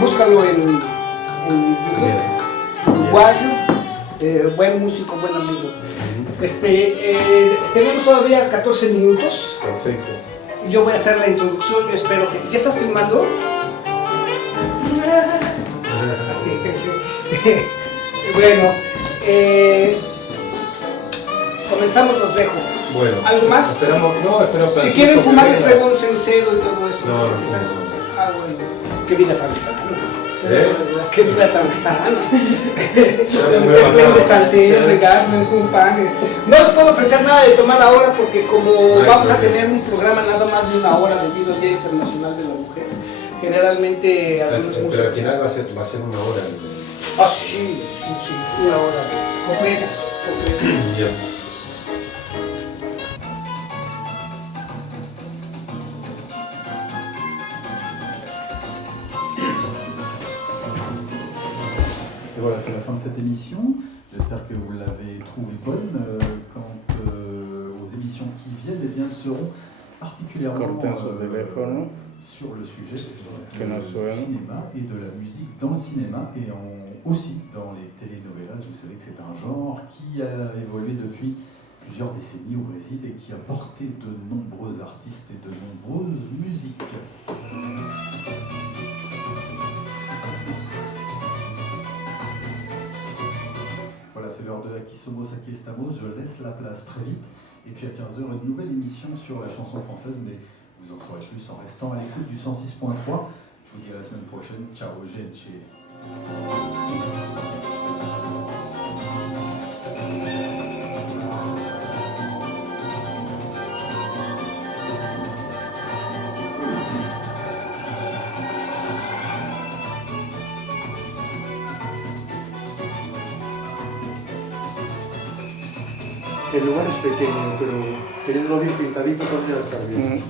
búscalo en YouTube. Uruguayo, buen músico, buen amigo. Tenemos todavía 14 minutos. Perfecto. Yo voy a hacer la introducción, yo espero que... ¿Ya estás filmando? Bueno, comenzamos, los dejo. Bueno. ¿Algo más? Esperamos. Si quieren fumar, les traigo un cenicero y todo esto. No. Ah, bueno. Qué vida tan sana. Qué vida tan sana. De saltear, regarme, un pan. No les puedo ofrecer nada de tomar ahora porque como vamos a tener un programa nada más de una hora debido al Día Internacional de la Mujer, generalmente algunos músicos... Pero al final va a ser una hora. Ah, sí, una hora. Completa. Ya. Et voilà, c'est la fin de cette émission. J'espère que vous l'avez trouvée bonne. Quant aux émissions qui viennent, eh bien, elles seront particulièrement sur le sujet du cinéma et de la musique dans le cinéma et aussi dans les telenovelas. Vous savez que c'est un genre qui a évolué depuis plusieurs décennies au Brésil et qui a porté de nombreux artistes et de nombreuses musiques. Voilà, c'est l'heure de Aquí Somos, Aquí Estamos. Je laisse la place très vite. Et puis à 15h, une nouvelle émission sur la chanson française, mais vous en saurez plus en restant à l'écoute du 106.3. Je vous dis à la semaine prochaine. Ciao, gente. El lugar es pequeño, pero teniéndolo bien pintadito podría estar bien.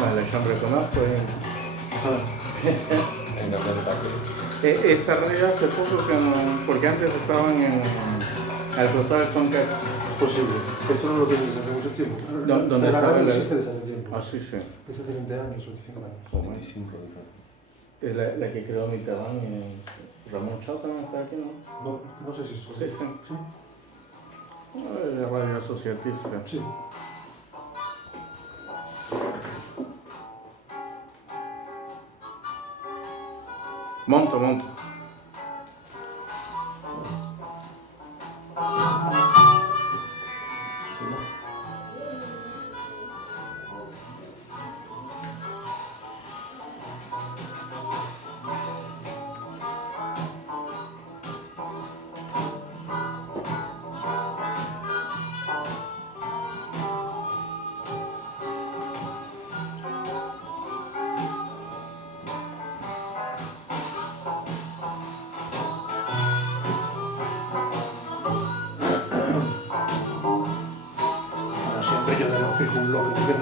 Vale, yo reconozco. Esta realidad hace poco que no, porque antes estaban al cruzar el Soncat. Posible. Esto no lo tienes desde hace mucho tiempo. ¿Dónde la estaba radio el...? existe desde hace tiempo. Ah, sí. Desde hace 20 años o 25 años. Oh, 25, es la que creó Mitterrand y Ramón Chao también está aquí, ¿no? No sé si esto Sí. La radio asociativa. Sí. Monto.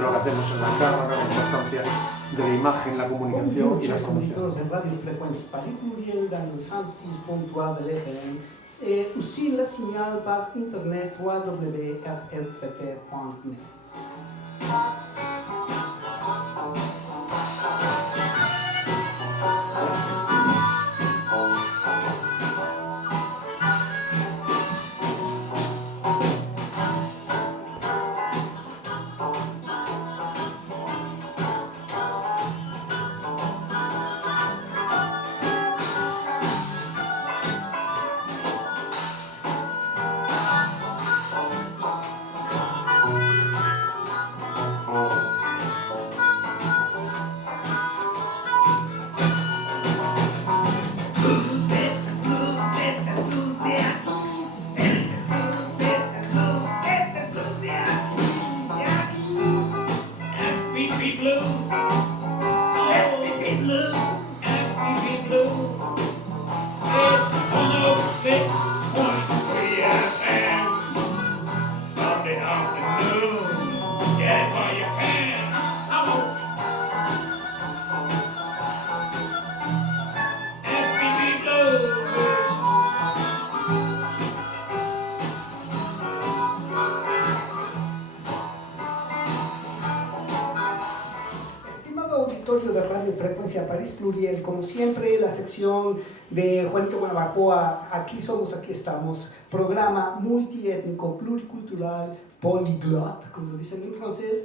Lo que hacemos en la cámara, la importancia de la imagen, la comunicación y la promoción. De radiofreqüència particulier dans le 106.3 de l'FM et aussi la signal par internet www.rfpp.net. auditorio de Radio Frecuencia París Pluriel, como siempre, la sección de Juanito Guanabacoa, aquí somos, aquí estamos, programa multiétnico, pluricultural, polyglot, como dicen en francés,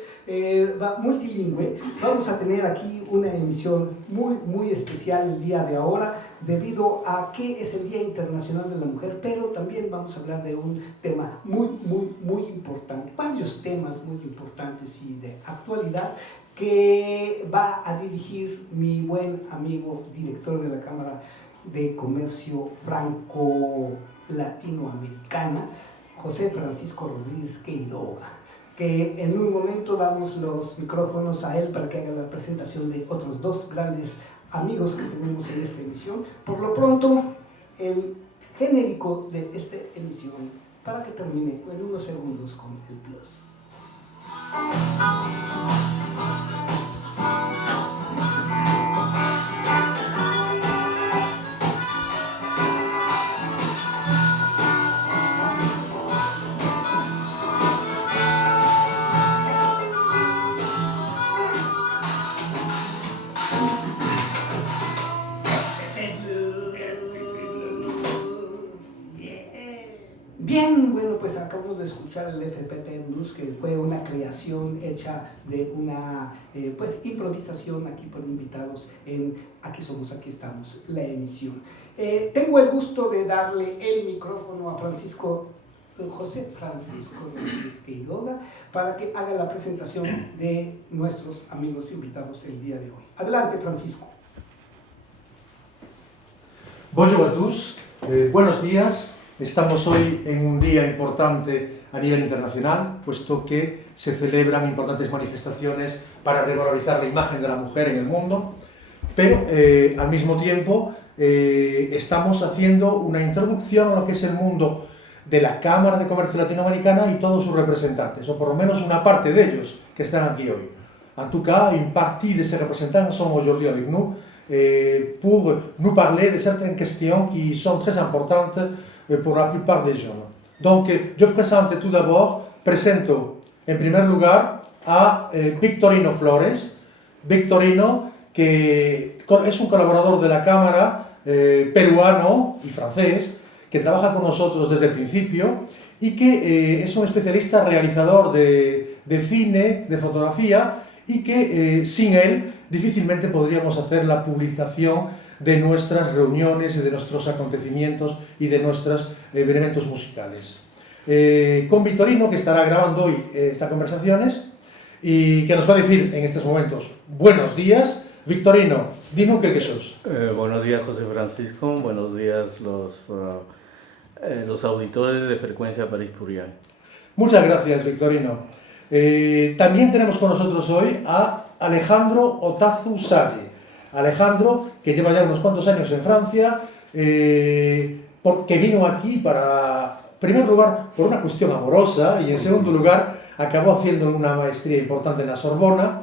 multilingüe. Vamos a tener aquí una emisión muy especial el día de ahora, debido a que es el Día Internacional de la Mujer, pero también vamos a hablar de un tema muy importante, varios temas muy importantes y de actualidad, que va a dirigir mi buen amigo, director de la Cámara de Comercio Franco-Latinoamericana, José Francisco Rodríguez Quiroga, que en un momento damos los micrófonos a él para que haga la presentación de otros dos grandes amigos que tenemos en esta emisión. Por lo pronto, el genérico de esta emisión, para que termine en unos segundos con el plus. Bien, bueno, pues acabamos de escuchar el FPT Blues, que fue una creación hecha de una improvisación aquí por invitados en Aquí Somos, Aquí Estamos, la emisión. Tengo el gusto de darle el micrófono a José Francisco Rodríguez Quiroga para que haga la presentación de nuestros amigos invitados el día de hoy. Adelante, Francisco. Bonjour a tous, buenos días. Estamos hoy en un día importante a nivel internacional, puesto que se celebran importantes manifestaciones para revalorizar la imagen de la mujer en el mundo, pero al mismo tiempo estamos haciendo una introducción a lo que es el mundo de la Cámara de Comercio Latinoamericana y todos sus representantes, o por lo menos una parte de ellos que están aquí hoy. En tout cas, une partie de ces représentants sont aujourd'hui avec nous pour nous parler de certaines questions qui sont très importantes pour la plupart des gens. Donc, yo presento en primer lugar a Victorino Flores. Victorino, que es un colaborador de la Cámara peruano y francés, que trabaja con nosotros desde el principio y que es un especialista realizador de cine, de fotografía, y que sin él difícilmente podríamos hacer la publicación de nuestras reuniones y de nuestros acontecimientos y de nuestros eventos musicales. Con Victorino, que estará grabando hoy estas conversaciones y que nos va a decir en estos momentos buenos días. Victorino, dinos qué sos. Buenos días, José Francisco. Buenos días los auditores de Frecuencia París Pluriel. Muchas gracias, Victorino. También tenemos con nosotros hoy a Alejandro Otazu Salle. Alejandro, que lleva ya unos cuantos años en Francia, porque vino aquí para, en primer lugar, por una cuestión amorosa, y en segundo lugar, acabó haciendo una maestría importante en la Sorbona,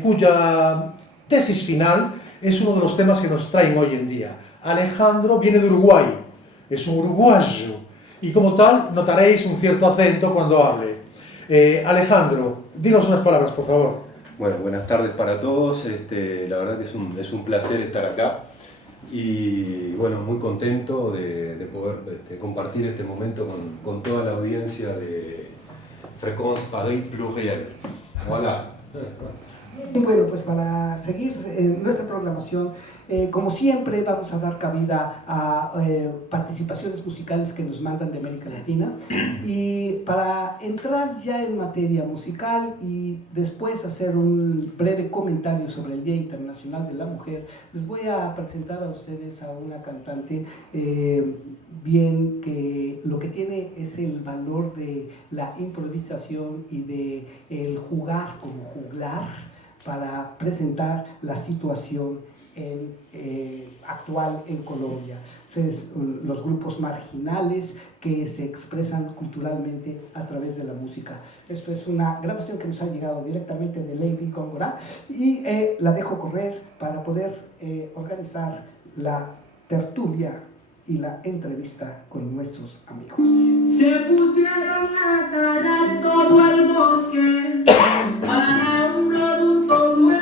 cuya tesis final es uno de los temas que nos traen hoy en día. Alejandro viene de Uruguay, es un uruguayo, y como tal notaréis un cierto acento cuando hable. Alejandro, dinos unas palabras, por favor. Bueno, buenas tardes para todos. La verdad que es un placer estar acá y bueno, muy contento de poder compartir este momento con toda la audiencia de Frecuencia París Pluriel. Voilà. Bueno, pues para seguir nuestra programación, como siempre vamos a dar cabida a participaciones musicales que nos mandan de América Latina, y para entrar ya en materia musical y después hacer un breve comentario sobre el Día Internacional de la Mujer, les voy a presentar a ustedes a una cantante que lo que tiene es el valor de la improvisación y de el jugar como juglar, para presentar la situación actual en Colombia. Los grupos marginales que se expresan culturalmente a través de la música. Esto es una grabación que nos ha llegado directamente de Lady Góngora y la dejo correr para poder organizar la tertulia y la entrevista con nuestros amigos. Se pusieron a talar todo el bosque para un producto nuevo.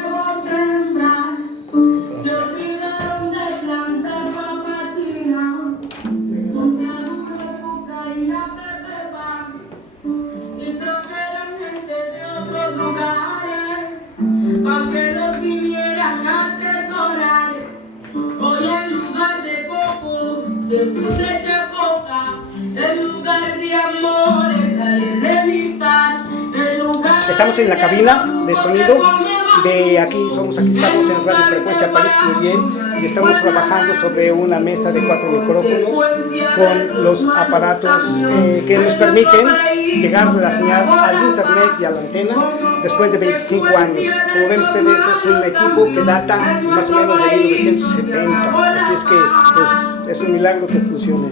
pa' que los vinieran a asesorar. Hoy en lugar de coco se cosecha coca, en lugar de amores hay enemistad. Estamos en la cabina de sonido de aquí estamos en Radio Frecuencia París Pluriel y estamos trabajando sobre una mesa de 4 micrófonos con los aparatos que nos permiten llegar de la señal al internet y a la antena después de 25 años. Como ven ustedes, es un equipo que data más o menos de 1970, así es que pues, es un milagro que funcione.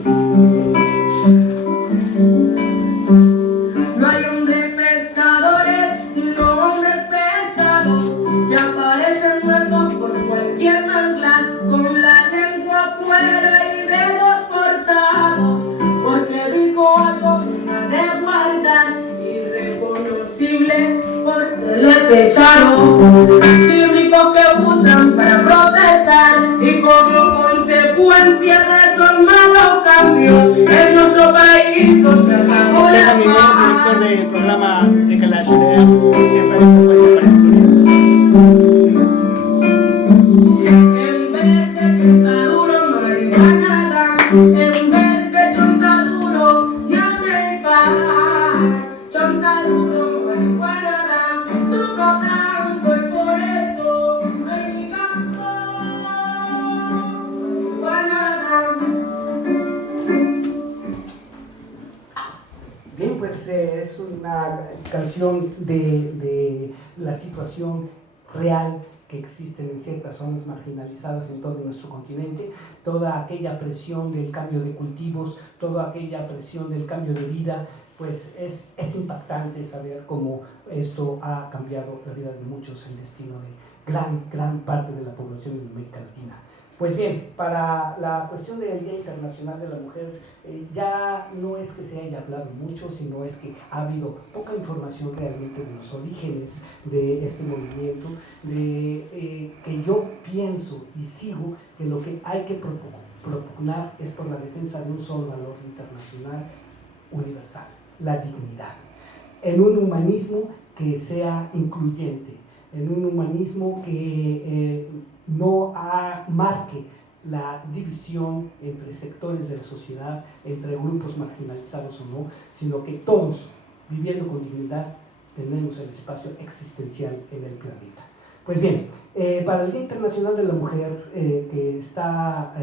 No hay hombres pescadores, sino hombres pescados, que aparecen muertos por cualquier manglar, con la lengua afuera y dedos cortados, porque dijo algo que no ha de guardar, irreconocible porque les echaron, químicos que usan para procesar, y como consecuencia de esos malos cambios, en nuestro país se acabó la Esteban Mimón, paz. director del programa de Calachonea en Radio Frecuencia París Pluriel. En vez de chontaduro, marihuana dan. En vez de chontaduro, llame para. Chontaduro, marihuana dan. Truco tanto y por eso en mi campo marihuana dan. Bien, pues es una canción de la situación real que existen en ciertas zonas marginalizadas en todo nuestro continente, toda aquella presión del cambio de cultivos, toda aquella presión del cambio de vida, pues es impactante saber cómo esto ha cambiado la vida de muchos, el destino de gran parte de la población en América Latina. Pues bien, para la cuestión del Día Internacional de la Mujer, ya no es que se haya hablado mucho, sino es que ha habido poca información realmente de los orígenes de este movimiento, que yo pienso y sigo que lo que hay que propugnar es por la defensa de un solo valor internacional universal, la dignidad, en un humanismo que sea incluyente, en un humanismo que no marque la división entre sectores de la sociedad, entre grupos marginalizados o no, sino que todos, viviendo con dignidad, tenemos el espacio existencial en el planeta. Pues bien, para el Día Internacional de la Mujer, que está,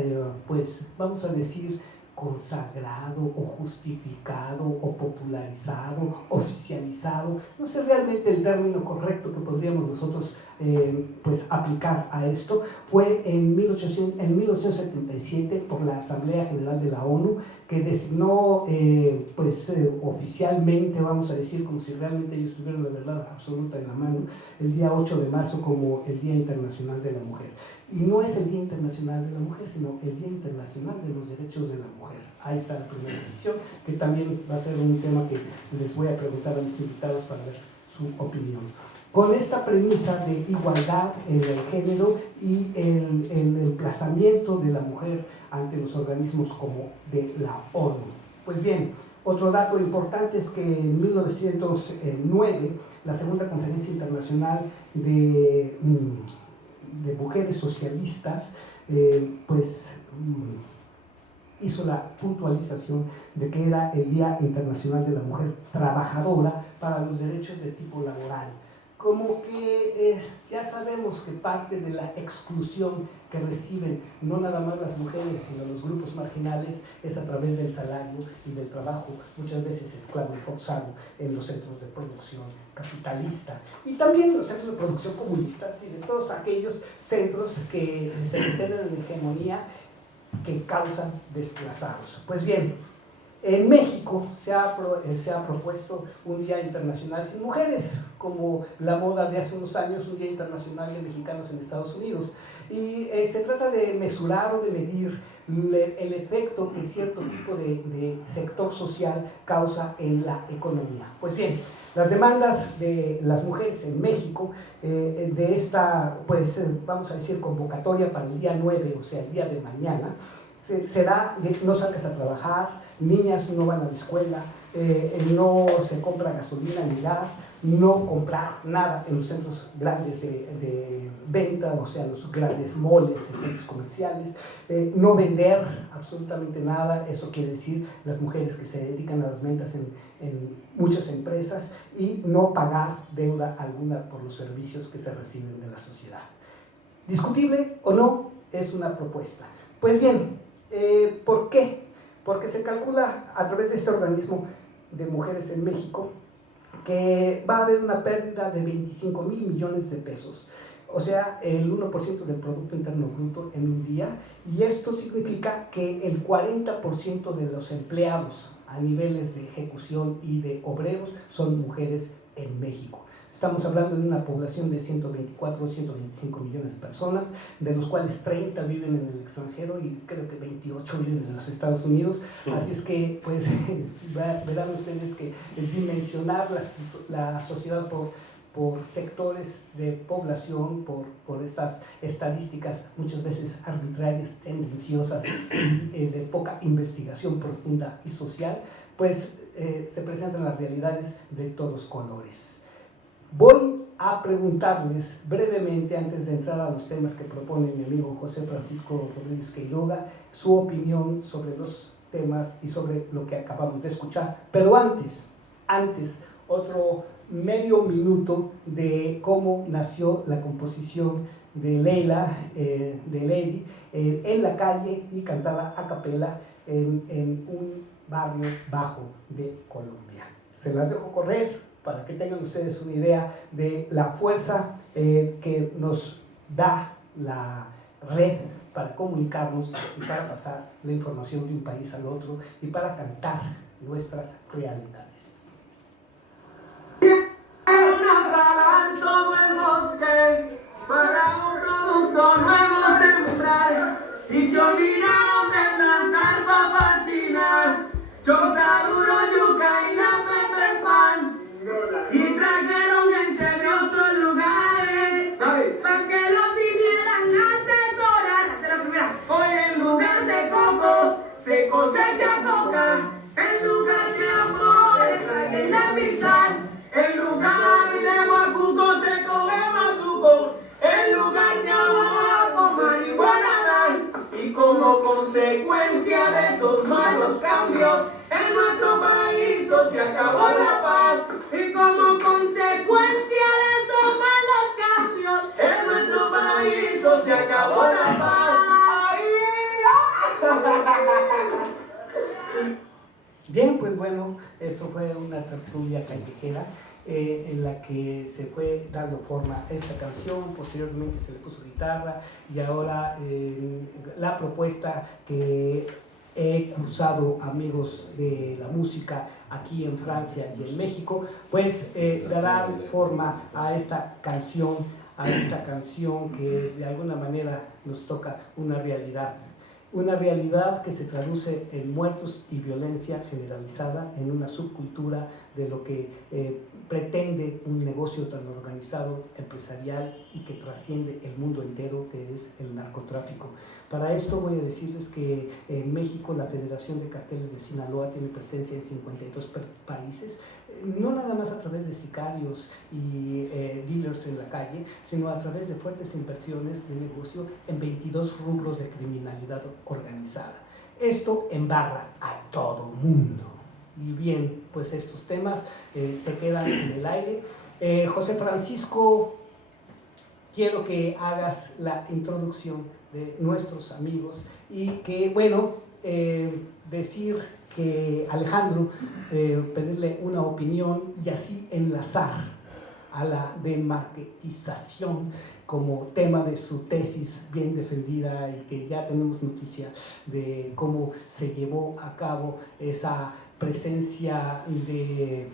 pues, vamos a decir, consagrado o justificado o popularizado, oficializado, no sé realmente el término correcto que podríamos nosotros pues aplicar a esto, fue en 1877 por la Asamblea General de la ONU, que designó oficialmente, vamos a decir, como si realmente ellos tuvieran la verdad absoluta en la mano, el día 8 de marzo como el Día Internacional de la Mujer. Y no es el Día Internacional de la Mujer, sino el Día Internacional de los Derechos de la Mujer. Ahí está la primera edición, que también va a ser un tema que les voy a preguntar a mis invitados para ver su opinión. Con esta premisa de igualdad en el género y el emplazamiento de la mujer ante los organismos como de la ONU. Pues bien, otro dato importante es que en 1909 la Segunda Conferencia Internacional de Mujeres Socialistas hizo la puntualización de que era el Día Internacional de la Mujer Trabajadora para los derechos de tipo laboral. Como que ya sabemos que parte de la exclusión que reciben no nada más las mujeres, sino los grupos marginales, es a través del salario y del trabajo, muchas veces esclavo y forzado, en los centros de producción capitalista y también los centros de producción comunistas y de todos aquellos centros que se mantienen en hegemonía que causan desplazados. Pues bien, en México se ha propuesto un Día Internacional sin Mujeres, como la moda de hace unos años, un Día Internacional de Mexicanos en Estados Unidos. Y se trata de mesurar o de medir el efecto que cierto tipo de sector social causa en la economía. Pues bien, las demandas de las mujeres en México, de esta, vamos a decir, convocatoria para el día 9, o sea, el día de mañana, será de no salgas a trabajar, niñas no van a la escuela, no se compra gasolina ni gas, no comprar nada en los centros grandes de venta, o sea, los grandes moles, centros comerciales, no vender absolutamente nada, eso quiere decir las mujeres que se dedican a las ventas en muchas empresas, y no pagar deuda alguna por los servicios que se reciben de la sociedad. ¿Discutible o no? Es una propuesta. Pues bien, ¿por qué? Porque se calcula a través de este organismo de mujeres en México que va a haber una pérdida de 25,000 millones de pesos, o sea, el 1% del Producto Interno Bruto en un día, y esto significa que el 40% de los empleados a niveles de ejecución y de obreros son mujeres en México. Estamos hablando de una población de 124 o 125 millones de personas, de los cuales 30 viven en el extranjero y creo que 28 viven en los Estados Unidos. Así es que, pues, verán ustedes que dimensionar la sociedad por sectores de población, por estas estadísticas muchas veces arbitrarias, tendenciosas y de poca investigación profunda y social, pues se presentan las realidades de todos colores. Voy a preguntarles brevemente, antes de entrar a los temas que propone mi amigo José Francisco Rodríguez Quiroga, su opinión sobre los temas y sobre lo que acabamos de escuchar. Pero antes, otro medio minuto de cómo nació la composición de Leila, de Lady, en la calle y cantada a capela en un barrio bajo de Colombia. Se las dejo correr para que tengan ustedes una idea de la fuerza que nos da la red para comunicarnos y para pasar la información de un país al otro y para cantar nuestras realidades. Todo el bosque para un producto nuevo sembrar, y se olvidaron de plantar papa china, choca duro, yuca y la pepe pan, y trajeron gente de otros lugares para que los vinieran a asesorar. Esa es la primera. Hoy en lugar de coco se cosecha coca, en lugar de amores traen la amistad, en lugar de guacuco se come mazuco, en lugar de abajo marihuana dan, y como consecuencia de esos malos cambios en nuestro país se acabó la paz, y como consecuencia de esos malos cambios en nuestro país se acabó la paz. Bien, pues bueno, esto fue una tertulia callejera en la que se fue dando forma a esta canción, posteriormente se le puso guitarra y ahora la propuesta que he cursado amigos de la música aquí en Francia y en México, pues darán forma a esta canción que de alguna manera nos toca una realidad que se traduce en muertos y violencia generalizada, en una subcultura de lo que pretende un negocio tan organizado, empresarial y que trasciende el mundo entero, que es el narcotráfico. Para esto voy a decirles que en México la Federación de Carteles de Sinaloa tiene presencia en 52 países, no nada más a través de sicarios y dealers en la calle, sino a través de fuertes inversiones de negocio en 22 rubros de criminalidad organizada. Esto embarra a todo mundo. Y bien, pues estos temas se quedan en el aire. José Francisco, quiero que hagas la introducción de nuestros amigos y que, bueno, decir que Alejandro, pedirle una opinión y así enlazar a la demarketización como tema de su tesis bien defendida, y que ya tenemos noticia de cómo se llevó a cabo esa presencia de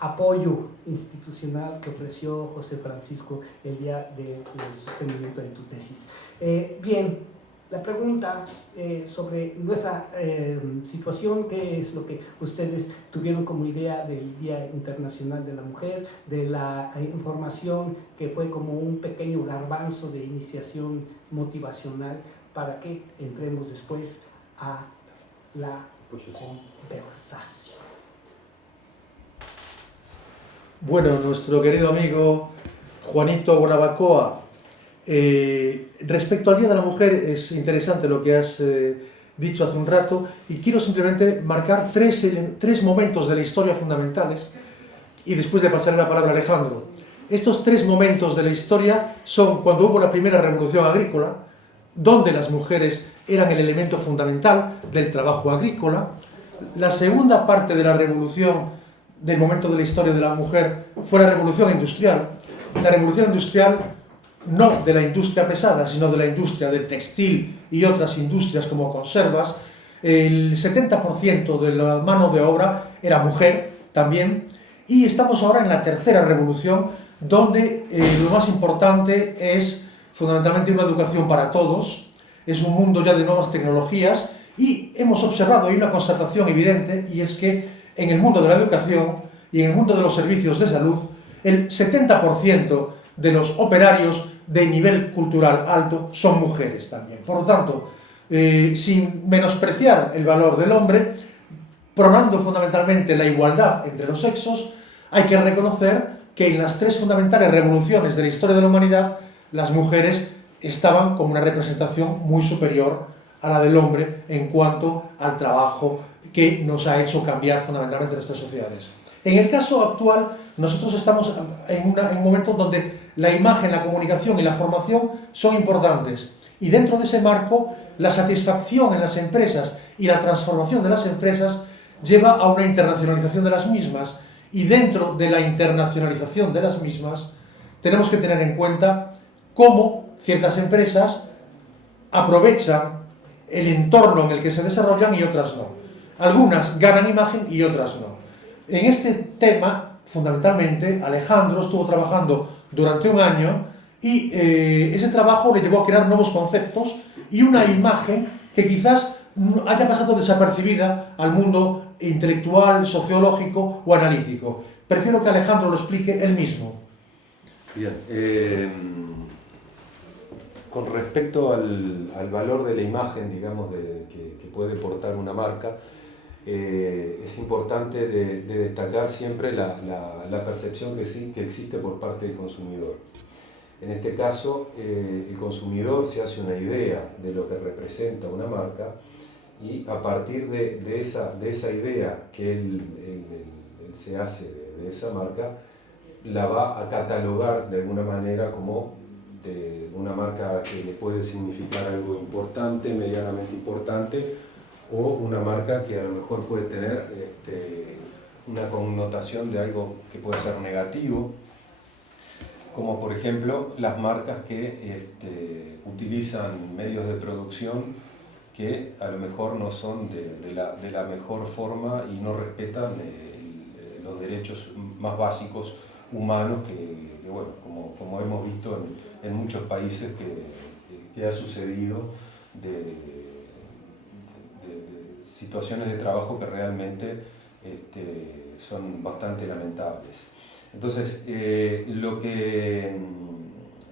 apoyo institucional que ofreció José Francisco el día del sostenimiento de tu tesis. Bien, la pregunta sobre nuestra situación, qué es lo que ustedes tuvieron como idea del Día Internacional de la Mujer, de la información que fue como un pequeño garbanzo de iniciación motivacional para que entremos después a la conversación. Bueno, nuestro querido amigo Juanito Guanabacoa, respecto al Día de la Mujer es interesante lo que has dicho hace un rato y quiero simplemente marcar tres momentos de la historia fundamentales y después de pasarle la palabra a Alejandro. Estos tres momentos de la historia son cuando hubo la primera revolución agrícola, donde las mujeres eran el elemento fundamental del trabajo agrícola. La segunda parte de la revolución, del momento de la historia de la mujer, fue la revolución industrial. La revolución industrial, no de la industria pesada, sino de la industria del textil y otras industrias como conservas. El 70% de la mano de obra era mujer también. Y estamos ahora en la tercera revolución, donde lo más importante es fundamentalmente una educación para todos. Es un mundo ya de nuevas tecnologías y hemos observado, hay una constatación evidente, y es que en el mundo de la educación y en el mundo de los servicios de salud, el 70% de los operarios de nivel cultural alto son mujeres también. Por lo tanto, sin menospreciar el valor del hombre, pronando fundamentalmente la igualdad entre los sexos, hay que reconocer que en las tres fundamentales revoluciones de la historia de la humanidad, las mujeres estaban como una representación muy superior a la del hombre en cuanto al trabajo que nos ha hecho cambiar fundamentalmente nuestras sociedades. En el caso actual, nosotros estamos en un momento donde la imagen, la comunicación y la formación son importantes. Y dentro de ese marco, la satisfacción en las empresas y la transformación de las empresas lleva a una internacionalización de las mismas. Y dentro de la internacionalización de las mismas, tenemos que tener en cuenta cómo ciertas empresas aprovechan el entorno en el que se desarrollan y otras no. Algunas ganan imagen y otras no. En este tema, fundamentalmente, Alejandro estuvo trabajando durante un año y ese trabajo le llevó a crear nuevos conceptos y una imagen que quizás haya pasado desapercibida al mundo intelectual, sociológico o analítico. Prefiero que Alejandro lo explique él mismo. Bien, con respecto al valor de la imagen, digamos, que puede portar una marca, es importante de destacar siempre la percepción que existe por parte del consumidor. En este caso, el consumidor se hace una idea de lo que representa una marca y a partir de esa idea que él se hace de esa marca, la va a catalogar de alguna manera como de una marca que le puede significar algo importante, medianamente importante, o una marca que a lo mejor puede tener una connotación de algo que puede ser negativo, como por ejemplo las marcas que utilizan medios de producción que a lo mejor no son de la mejor forma y no respetan los derechos más básicos humanos que bueno, como hemos visto en muchos países que ha sucedido de situaciones de trabajo que realmente son bastante lamentables. Entonces,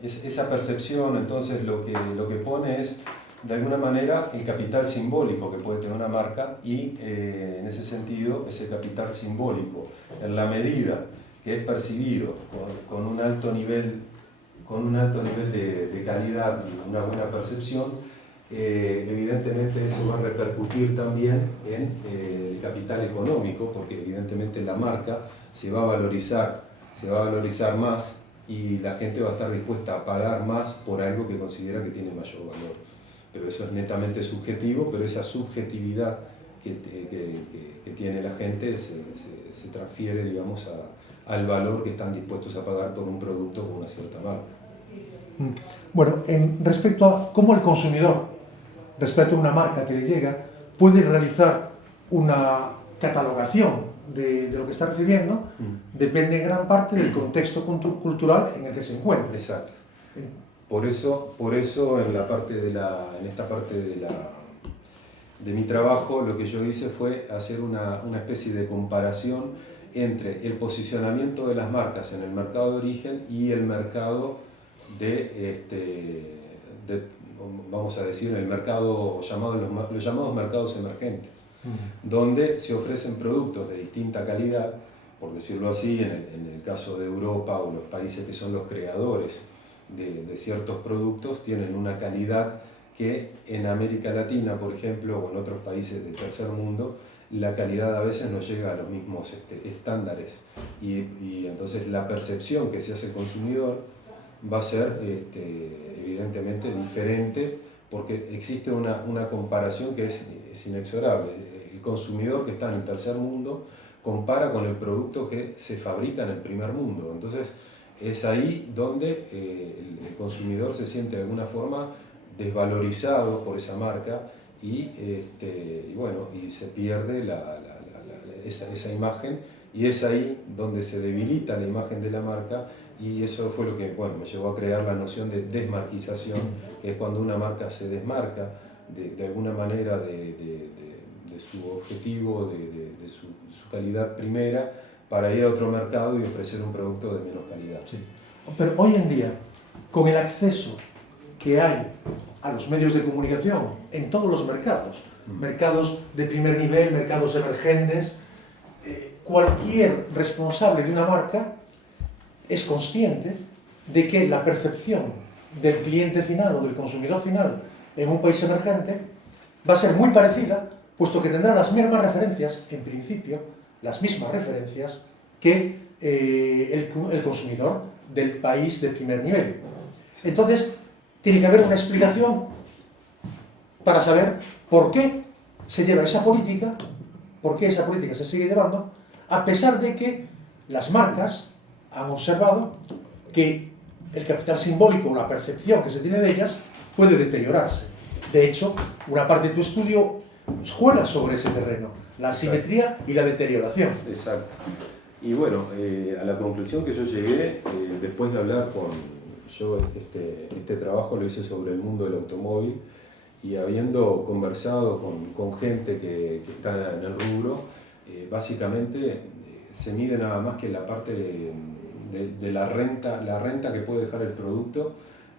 esa percepción, entonces, lo que pone es, de alguna manera, el capital simbólico que puede tener una marca y, en ese sentido, ese capital simbólico, en la medida que es percibido con un alto nivel de calidad y una buena percepción, evidentemente eso va a repercutir también en el capital económico, porque evidentemente la marca se va a valorizar más y la gente va a estar dispuesta a pagar más por algo que considera que tiene mayor valor. Pero eso es netamente subjetivo, pero esa subjetividad que tiene la gente se transfiere, digamos, al valor que están dispuestos a pagar por un producto con una cierta marca. Bueno, respecto a cómo el consumidor, respecto a una marca que le llega, puede realizar una catalogación de lo que está recibiendo, depende en gran parte del contexto cultural en el que se encuentra. Exacto. Por eso en esta parte de mi trabajo, lo que yo hice fue hacer una especie de comparación entre el posicionamiento de las marcas en el mercado de origen y el mercado vamos a decir, en el mercado los llamados mercados emergentes, donde se ofrecen productos de distinta calidad, por decirlo así, en el caso de Europa o los países que son los creadores de ciertos productos, tienen una calidad que en América Latina, por ejemplo, o en otros países del tercer mundo, la calidad a veces no llega a los mismos estándares. Y entonces la percepción que se hace el consumidor va a ser evidentemente diferente, porque existe una comparación que es inexorable. El consumidor que está en el tercer mundo compara con el producto que se fabrica en el primer mundo. Entonces es ahí donde el consumidor se siente de alguna forma desvalorizado por esa marca y se pierde esa imagen, y es ahí donde se debilita la imagen de la marca, y eso fue lo que me llevó a crear la noción de desmarquización, que es cuando una marca se desmarca de alguna manera de su objetivo, de su calidad primera, para ir a otro mercado y ofrecer un producto de menos calidad. Sí. Pero hoy en día, con el acceso que hay a los medios de comunicación en todos los mercados, mercados de primer nivel, mercados emergentes, cualquier responsable de una marca es consciente de que la percepción del cliente final o del consumidor final en un país emergente va a ser muy parecida, puesto que tendrá las mismas referencias, en principio, las mismas referencias que el consumidor del país de primer nivel. Entonces, tiene que haber una explicación para saber por qué se lleva esa política, por qué esa política se sigue llevando, a pesar de que las marcas han observado que el capital simbólico o la percepción que se tiene de ellas puede deteriorarse. De hecho, una parte de tu estudio juega sobre ese terreno, la asimetría y la deterioración. Exacto. Y bueno, a la conclusión que yo llegué, después de hablar yo este trabajo lo hice sobre el mundo del automóvil, y habiendo conversado con gente que está en el rubro, básicamente se mide nada más que la parte de la renta que puede dejar el producto,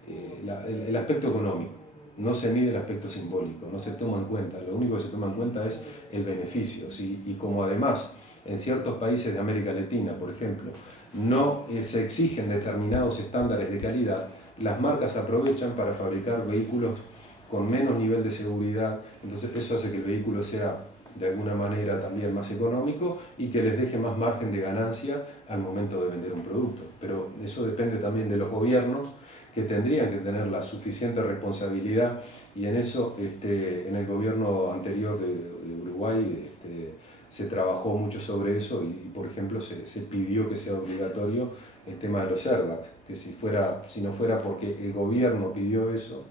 el aspecto económico. No se mide el aspecto simbólico, no se toma en cuenta. Lo único que se toma en cuenta es el beneficio, ¿sí? Y como además en ciertos países de América Latina, por ejemplo, no se exigen determinados estándares de calidad, las marcas aprovechan para fabricar vehículos con menos nivel de seguridad. Entonces eso hace que el vehículo sea de alguna manera también más económico y que les deje más margen de ganancia al momento de vender un producto. Pero eso depende también de los gobiernos, que tendrían que tener la suficiente responsabilidad, y en eso en el gobierno anterior de Uruguay se trabajó mucho sobre eso, y por ejemplo se pidió que sea obligatorio el tema de los airbags, que si no fuera porque el gobierno pidió eso,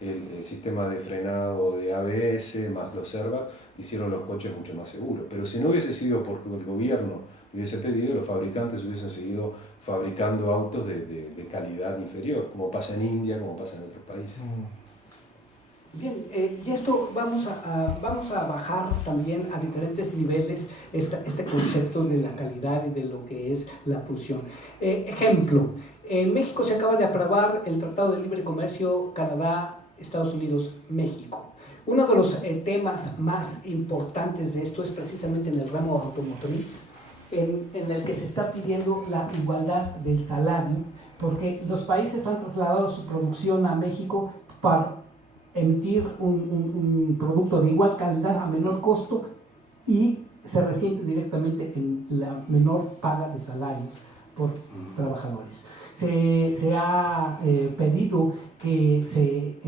el sistema de frenado de ABS más los airbags hicieron los coches mucho más seguros. Pero si no hubiese sido porque el gobierno hubiese pedido, los fabricantes hubiesen seguido fabricando autos de calidad inferior, como pasa en India, como pasa en otros países. Bien, y esto vamos a bajar también a diferentes niveles este concepto de la calidad y de lo que es la función. Ejemplo, en México se acaba de aprobar el Tratado de Libre Comercio Canadá, Estados Unidos, México. Uno de los temas más importantes de esto es precisamente en el ramo automotriz, en el que se está pidiendo la igualdad del salario, porque los países han trasladado su producción a México para emitir un producto de igual calidad a menor costo, y se resiente directamente en la menor paga de salarios por trabajadores. Se ha pedido que se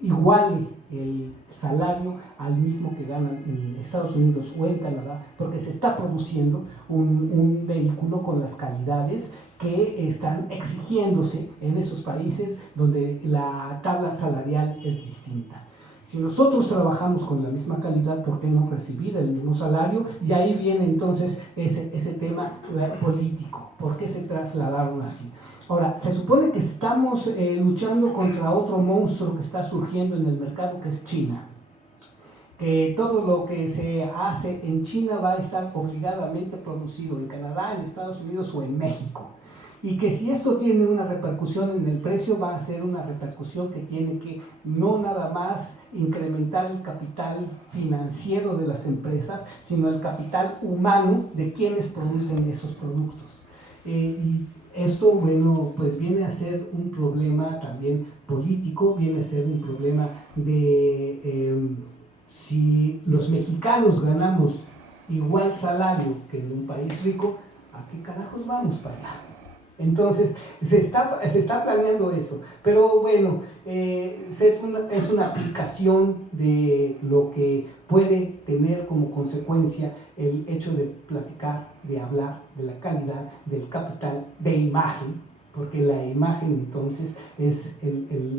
iguale el salario al mismo que ganan en Estados Unidos o en Canadá, porque se está produciendo un vehículo con las calidades que están exigiéndose en esos países donde la tabla salarial es distinta. Si nosotros trabajamos con la misma calidad, ¿por qué no recibir el mismo salario? Y ahí viene entonces ese tema político. ¿Por qué se trasladaron así? Ahora, se supone que estamos luchando contra otro monstruo que está surgiendo en el mercado, que es China. Que todo lo que se hace en China va a estar obligadamente producido en Canadá, en Estados Unidos o en México. y que si esto tiene una repercusión en el precio, va a ser una repercusión que tiene que no nada más incrementar el capital financiero de las empresas, sino el capital humano de quienes producen esos productos. Y esto, bueno, pues viene a ser un problema también político, viene a ser un problema de si los mexicanos ganamos igual salario que en un país rico, ¿a qué carajos vamos para allá? Entonces, se está planeando eso, pero bueno, es una aplicación de lo que puede tener como consecuencia el hecho de platicar, de hablar de la calidad del capital de imagen, porque la imagen entonces es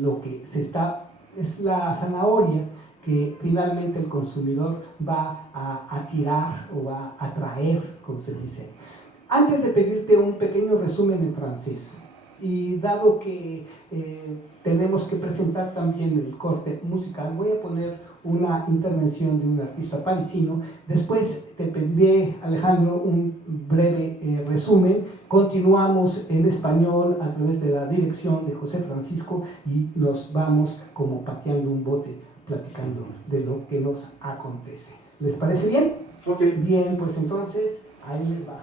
lo que es la zanahoria que finalmente el consumidor va a tirar o va a atraer, como se dice. Antes de pedirte un pequeño resumen en francés, y dado que tenemos que presentar también el corte musical, voy a poner una intervención de un artista parisino. Después te pediré, Alejandro, un breve resumen. Continuamos en español a través de la dirección de José Francisco y nos vamos como pateando un bote, platicando de lo que nos acontece. ¿Les parece bien? Ok. Bien, pues entonces ahí les va.